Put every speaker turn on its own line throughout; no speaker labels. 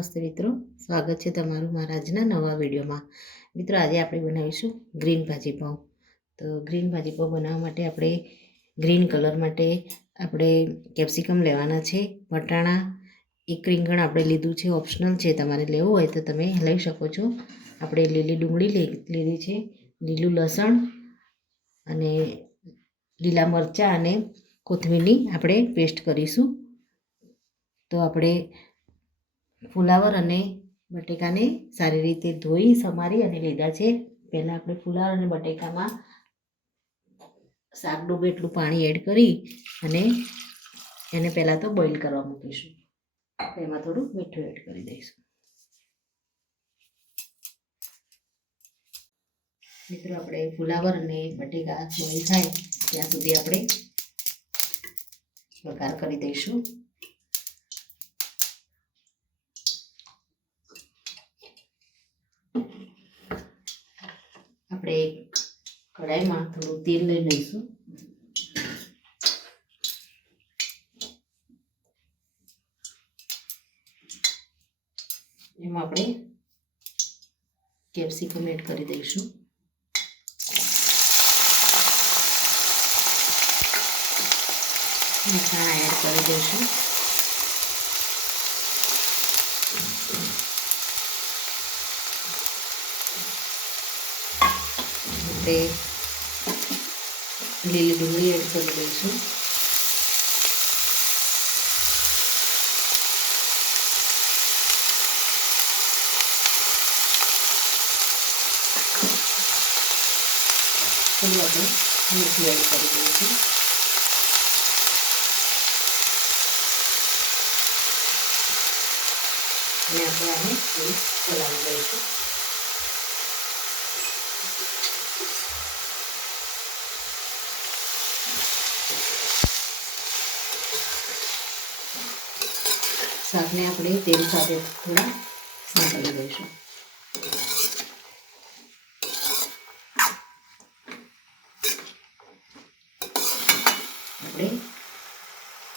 નમસ્તે મિત્રો. સ્વાગત છે તમારું મારા આજના નવા વિડીયોમાં. મિત્રો, આજે આપણે બનાવીશું ગ્રીન ભાજી પાઉં. તો ગ્રીન ભાજી પાઉં બનાવવા માટે આપણે ગ્રીન કલર માટે આપણે કેપ્સિકમ લેવાના છે, વટાણા, એક રીંગણ આપણે લીધું છે, ઓપ્શનલ છે તમારે લેવું હોય તો તમે લઈ શકો છો. આપણે લીલી ડુંગળી લીધી છે, લીલું લસણ અને લીલા મરચાં અને કોથમીરની આપણે પેસ્ટ કરીશું. તો આપણે ફુલાવર અને બટેકાને સારી રીતે ધોઈ, સમારી અને લીધા છે. પહેલાં આપણે ફુલાવર અને બટેકામાં શાક ડૂબે એટલું પાણી એડ કરી અને એને પહેલાં તો બોઇલ કરવા મૂકીશું. એમાં થોડું મીઠું એડ કરી દઈશું. મિત્રો, આપણે ફુલાવર અને બટેકા બોઇલ થાય ત્યાં સુધી આપણે વઘાર કરી દઈશું આપણે કઢાઈમાં થોડું તેલ લઈ લઈશું એમાં આપણે કેપ્સિકમ એડ કરી દઈશું મસાણા એડ કરી દઈશું આપણે લીલી ડુંગળી એડ કરી દઈશું આપણે મીઠું એડ કરી દઈશું અને આપણે આને ચલાવી દઈશું શાકને આપણે તેલ સાથે થોડા સાંકળી દઈશું આપણે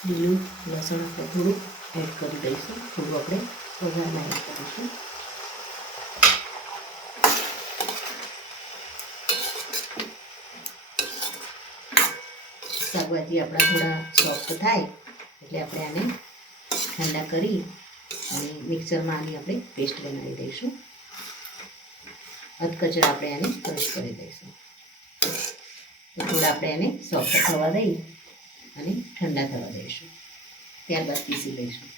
લીલું લસણ આપણે થોડું એડ કરી દઈશું. થોડું આપણે વઘારમાં એડ કરીશું. શાકભાજી આપણા થોડા સોફ્ટ થાય એટલે આપણે આને ઠંડા કરી અને મિક્સરમાં આની આપણે પેસ્ટ બનાવી દઈશું. અધકચરા આપણે આને ક્રશ કરી દઈશું. થોડા આપણે એને સોફ્ટ થવા દઈ અને ઠંડા થવા દઈશું. ત્યારબાદ પીસી લઈશું.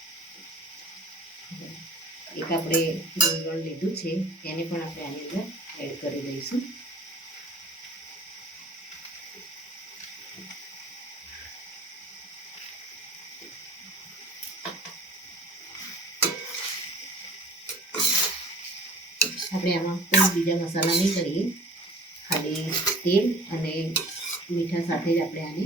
એક આપણે લીધું છે, તેને પણ આપણે આની અંદર એડ કરી દઈશું. આપણે આમાં કોઈ બીજા મસાલા નહીં કરીએ. ખાલી તેલ અને મીઠા સાથે જ આપણે આને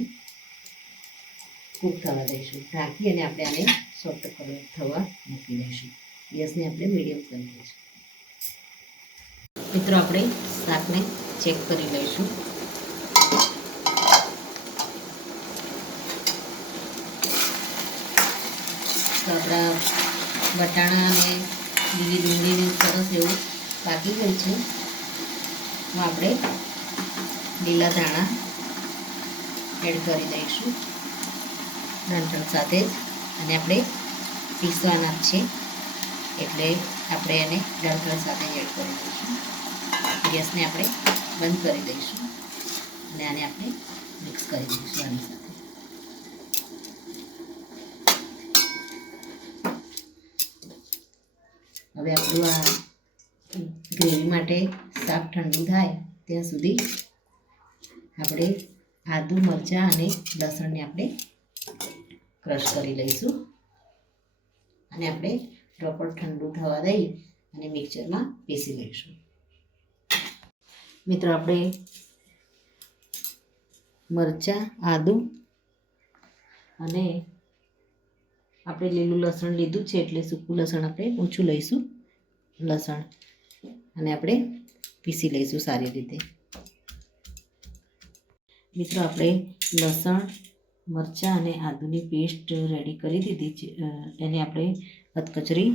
કૂક થવા દઈશું. ઢાંકી અને આપણે આને સોફ્ટ કલર થવા મૂકી દઈશું. ગેસને આપણે મીડિયમ કરી દઈશું મિત્રો, આપણે શાકને ચેક કરી લઈશું. તો આપણા વટાણા અને લીલી ડુંગળીને સરસ એવું પાકી ગયું છે. તો આપણે લીલા ધાણા એડ કરી દઈશું. રંધણ સાથે જ. અને આપણે પીસવાના છે. એટલે આપણે એને રંધણ સાથે એડ કરી દઈશું. ગેસને આપણે બંધ કરી દઈશું. અને આને આપણે મિક્સ કરી દઈશું આની સાથે. હવે આપણું આ ગ્રેવી માટે શાક ઠંડુ થાય, ત્યાં સુધી આપણે આદુ, મરચાં અને લસણને આપણે ક્રશ કરી લઈશું. અને આપણે પ્રોપર ઠંડુ થવા દઈ અને મિક્સરમાં પીસી લઈશું. મિત્રો, આપણે મરચાં, આદુ અને આપણે લીલું લસણ લીધું છે એટલે સૂકું લસણ આપણે ઓછું લઈશું. લસણ અને આપણે પીસી લઈશું સારી રીતે. મિત્રો, આપણે લસણ, મરચાં અને આદુની પેસ્ટ રેડી કરી દીધી છે. એને આપણે અધકચરી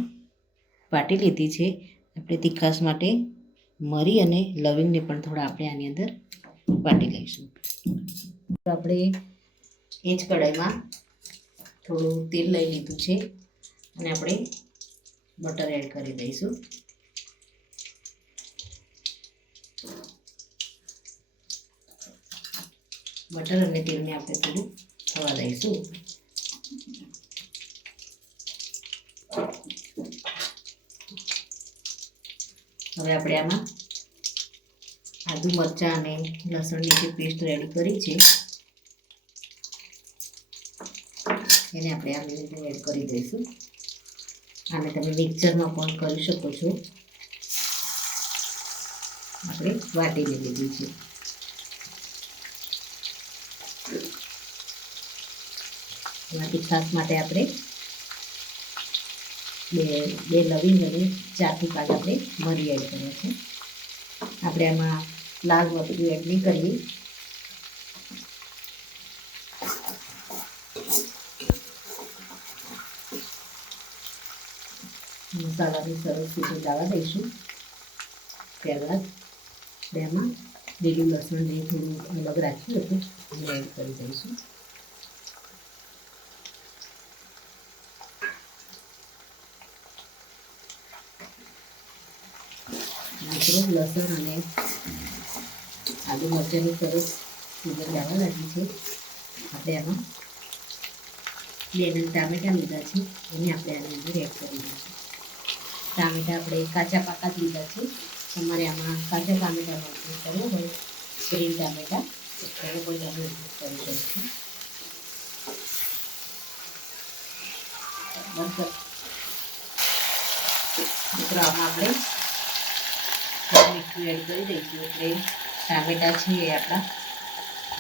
વાટી લીધી છે. આપણે તીખાસ માટે મરી અને લવિંગને પણ થોડા આપણે આની અંદર વાટી લઈશું. આપણે એ જ કઢાઈમાં થોડું તેલ લઈ લીધું છે. અને આપણે બટર એડ કરી દઈશું. બટર અને તેલને આપણે થોડું થવા દઈશું. હવે આપણે આમાં આદુ મરચાં અને લસણની જે પેસ્ટ રેડી કરી છે. એને આપણે આ અંદર એડ કરી દઈશું. આને તમે મિક્સરમાં પણ કરી શકો છો. આપણે વાટીને લીધી છે. એમાં તીખાસ માટે આપણે બે બે લવિંગ અને ચારથી પાંચ આપણે મરી એડ કર્યા છે. આપણે આમાં લાલ મરચું એડ નહીં કરીએ. મસાલાની સરસ રીતે દાવા દઈશું. ત્યારબાદ બેમાં લીલું લસણને થોડું અલગ રાખ્યું હતું એને એડ કરી દઈશું. મિત્રો લસણ અને આદુ મરચાંની સરસ સુગંધ આવવા લાગી છે. આપણે આમાં બે નંગ ટામેટાં લીધા છે. એને આપણે આની અંદર એડ કરી દઈશું ટામેટાં આપણે કાચા પાકા જ લીધા છે. તમારે આમાં કાચા ટામેટાનો ઉપયોગ કરવો હોય, ગ્રીન ટામેટા, એનો પણ તમે ઉપયોગ કરી બસ મિત્રો, આમાં આપણે એડ કરી દઈશું એટલે ટામેટાં છે એ આપણા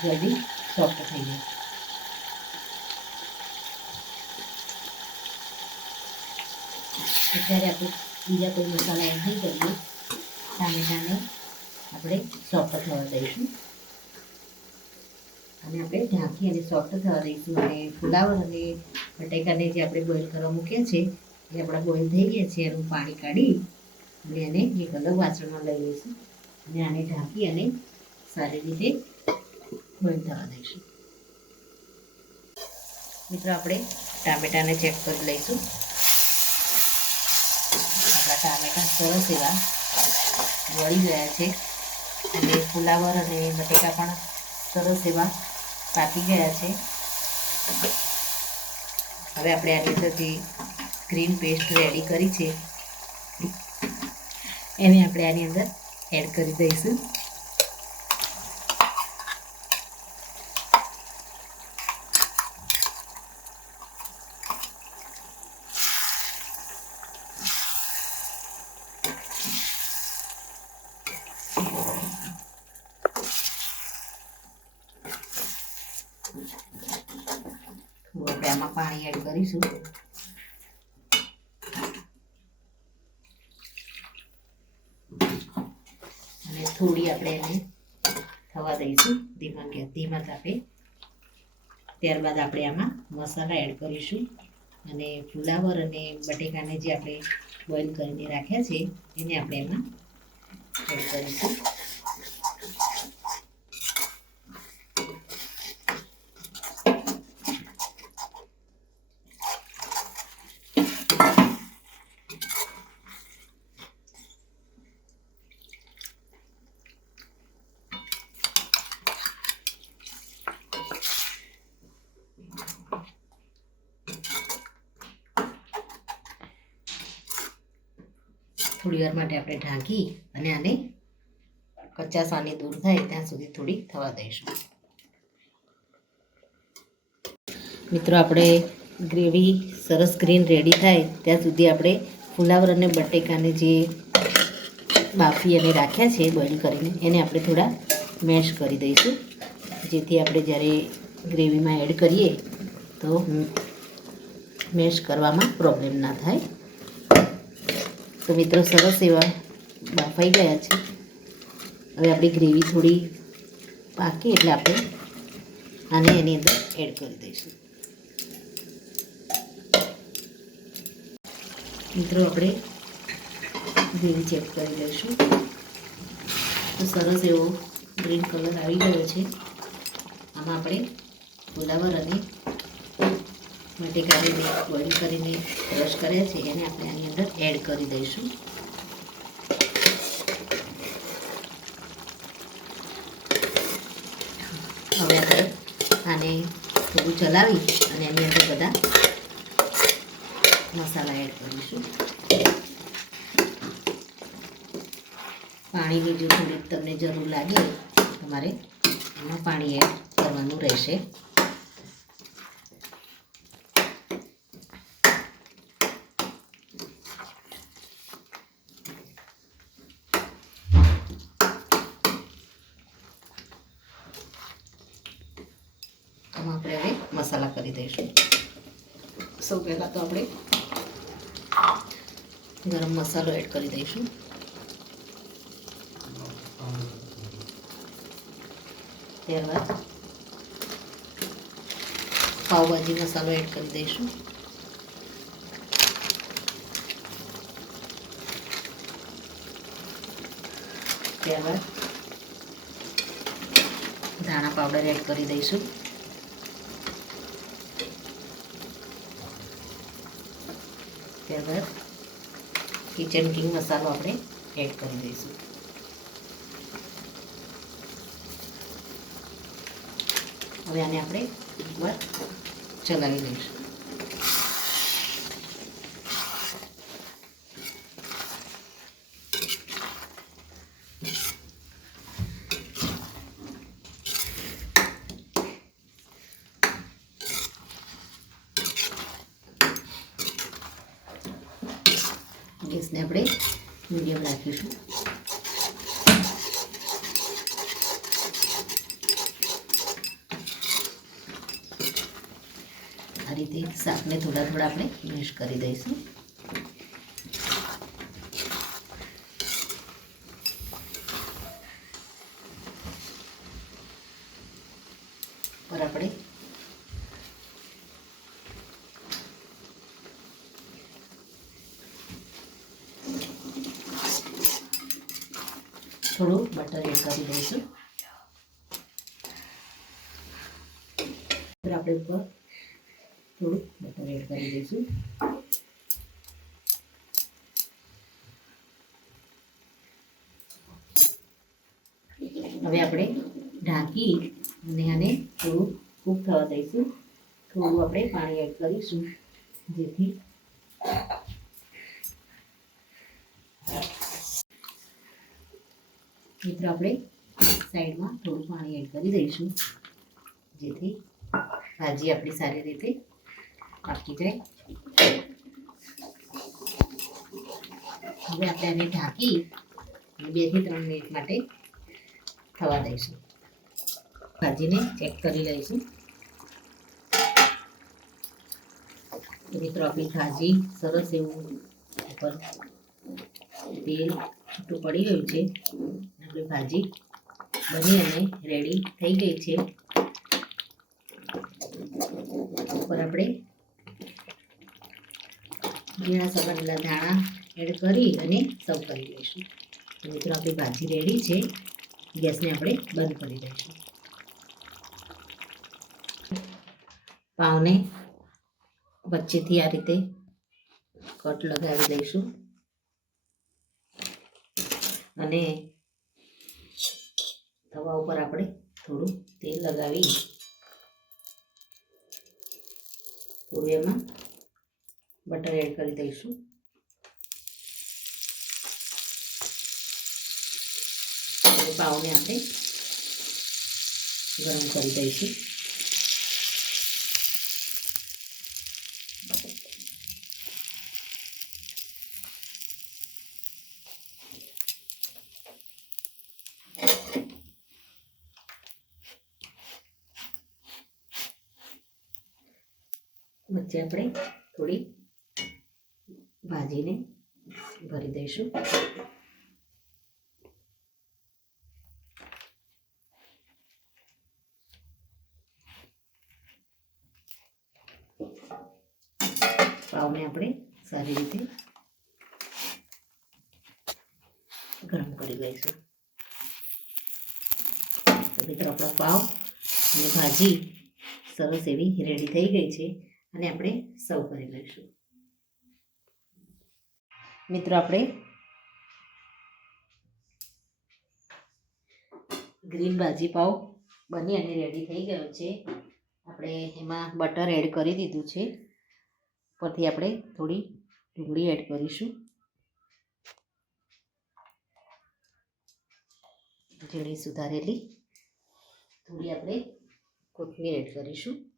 જલ્દી સોફ્ટ થઈ જાય અત્યારે આપણે બીજા કોઈ મસાલા એડ નહીં કરીએ. ટામેટાને આપણે સોફ્ટ થવા દઈશું. અને આપણે ઢાંકી અને સોફ્ટ થવા દઈશું. અને ફુલાવર અને બટેકાને જે આપણે બોઇલ કરવા મૂક્યા છે, એ આપણા બોઇલ થઈ ગયા છે. એનું પાણી કાઢી અને એને એક અલગ વાસણમાં લઈ લઈશું અને આને ઢાંકી અને સારી રીતે બંધ થવા દઈશું. મિત્રો, આપણે ટામેટાને ચેક કરી લઈશું. આપણા ટામેટા સરસ એવા વળી ગયા છે અને ફુલાવર અને બટેકા પણ સરસ એવા પાકી ગયા છે. હવે આપણે આની અંદરથી ગ્રીન પેસ્ટ રેડી કરી છે. એને આપણે આની અંદર એડ કરી દઈશું થોડું આપણે આમાં પાણી એડ કરીશું થોડી આપણે એને થવા દઈશું. ધીમા ગેસ ધીમા તાપે. ત્યારબાદ આપણે આમાં મસાલા એડ કરીશું. અને ફુલાવર અને બટેકાને જે આપણે બોઇલ કરીને રાખ્યા છે, એને આપણે એમાં એડ કરીશું. થોડી વાર માટે આપણે ઢાંકી અને આને કચ્ચા સાની દૂર થાય ત્યાં સુધી થોડી થવા દઈશું. મિત્રો, આપણે ગ્રેવી સરસ ગ્રીન રેડી થાય ત્યાં સુધી આપણે ફુલાવર અને બટેકાને જે બાફી અને રાખ્યા છે બોઇલ કરીને, એને આપણે થોડા મેશ કરી દઈશું. જેથી આપણે જ્યારે ગ્રેવીમાં એડ કરીએ તો મેશ કરવામાં પ્રોબ્લેમ ના થાય. તો મિત્રો સરસ એવા બાફાઈ ગયા છે. હવે આપણી ગ્રેવી થોડી પાકી એટલે આપણે આને એની અંદર એડ કરી દઈશું. મિત્રો આપણે ગ્રેવી ચેક કરી લઈશું. તો સરસ એવો ગ્રીન કલર આવી ગયો છે. આમાં આપણે ફુલાવર અને બટેકાને બોઇલ કરીને ક્રશ કર્યા છે, એને આપણે આની અંદર એડ કરી દઈશું. હવે આપણે આને થોડું ચલાવી અને એની અંદર બધા મસાલા એડ કરીશું. પાણીની જો થોડીક તમને જરૂર લાગે, તમારે એમાં પાણી એડ કરવાનું રહેશે આમાં આપણે હવે મસાલા કરી દઈશું સૌ પહેલાં તો આપણે ગરમ મસાલો એડ કરી દઈશું. ત્યારબાદ પાવભાજી મસાલો એડ કરી દઈશું. ત્યારબાદ ધાણા પાવડર એડ કરી દઈશું. ત્યારબાદ કિચન કિંગ મસાલો આપણે એડ કરી દઈશું. હવે આને આપણે એકવાર ચલાવી દઈશું ગેસને આપણે મીડિયમ રાખીશું. આ રીતે શાકને થોડા થોડા આપણે મિક્સ કરી દઈશું. પર આપણે થોડું બટર એડ કરી દઈશું ਫਿਰ આપણે ઉપર થોડુંક બટર એડ કરી દઈશું હવે આપણે ઢાંકી અને આને થોડું કૂક થવા દઈશું થોડું આપણે પાણી એડ કરીશું જેથી મિત્રો આપણે સાઈડમાં થોડું પાણી એડ કરી દઈશું જેથી ભાજી આપણી સારી રીતે પાકી જાય. હવે આપણે આને ઢાંકી બેથી ત્રણ મિનિટ માટે થવા દઈશું. ભાજીને ચેક કરી લઈશું. મિત્રો, આપણી ભાજી સરસ એવું ઉપર તેલ છૂટું પડી ગયું છે. આપણી ભાજી બની અને રેડી થઈ ગઈ છે ઉપર આપણે ઝીણા સમારેલા ધાણા એડ કરી અને સર્વ કરી લઈશું. તો મિત્રો, આપણી ભાજી રેડી છે. ગેસને આપણે બંધ કરી દઈશું. પાવને વચ્ચેથી આ રીતે કટ લગાવી દઈશું અને તવા ઉપર આપણે થોડું તેલ લગાવી એમાં બટર એડ કરી દઈશું. હવે પાવને આપણે ગરમ કરી દઈશું. વચ્ચે આપણે થોડી ભાજીને ભરી દઈશું. પાવને આપણે સારી રીતે ગરમ કરી લઈશું. તો મિત્રો, આપણો પાવ અને ભાજી સરસ એવી રેડી થઈ ગઈ છે. અને આપણે સર્વ કરી લઈશું. મિત્રો, આપણે ગ્રીન ભાજી પાવ બની અને રેડી થઈ ગયો છે. આપણે એમાં બટર એડ કરી દીધું છે. પરથી આપણે થોડી ડુંગળી એડ કરીશું. ઝીણી સુધારેલી. થોડી આપણે કોથમીર એડ કરીશું.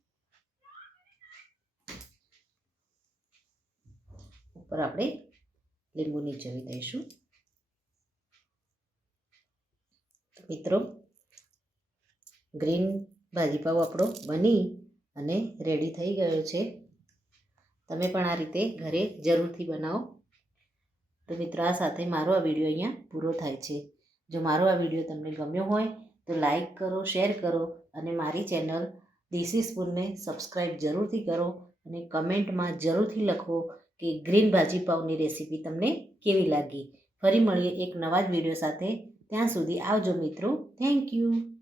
ઉપર આપણે લીંબુ નીચોવી દઈશું. મિત્રો, ગ્રીન ભાજીપાવ આપણો બની અને રેડી થઈ ગયો છે. તમે પણ આ રીતે ઘરે જરૂરથી બનાવો. તો મિત્રો, આ સાથે મારો આ વીડિયો અહીંયા પૂરો થાય છે. જો મારો આ વીડિયો તમને ગમ્યો હોય, તો લાઈક કરો શેર કરો અને મારી ચેનલ દેશી સ્પૂનને સબસ્ક્રાઈબ જરૂરથી કરો અને કમેન્ટમાં જરૂરથી લખો કે ગ્રીન ભાજી પાવની રેસીપી તમને કેવી લાગી? ફરી મળીએ એક નવા જ વીડિયો સાથે. ત્યાં સુધી આવજો મિત્રો. Thank you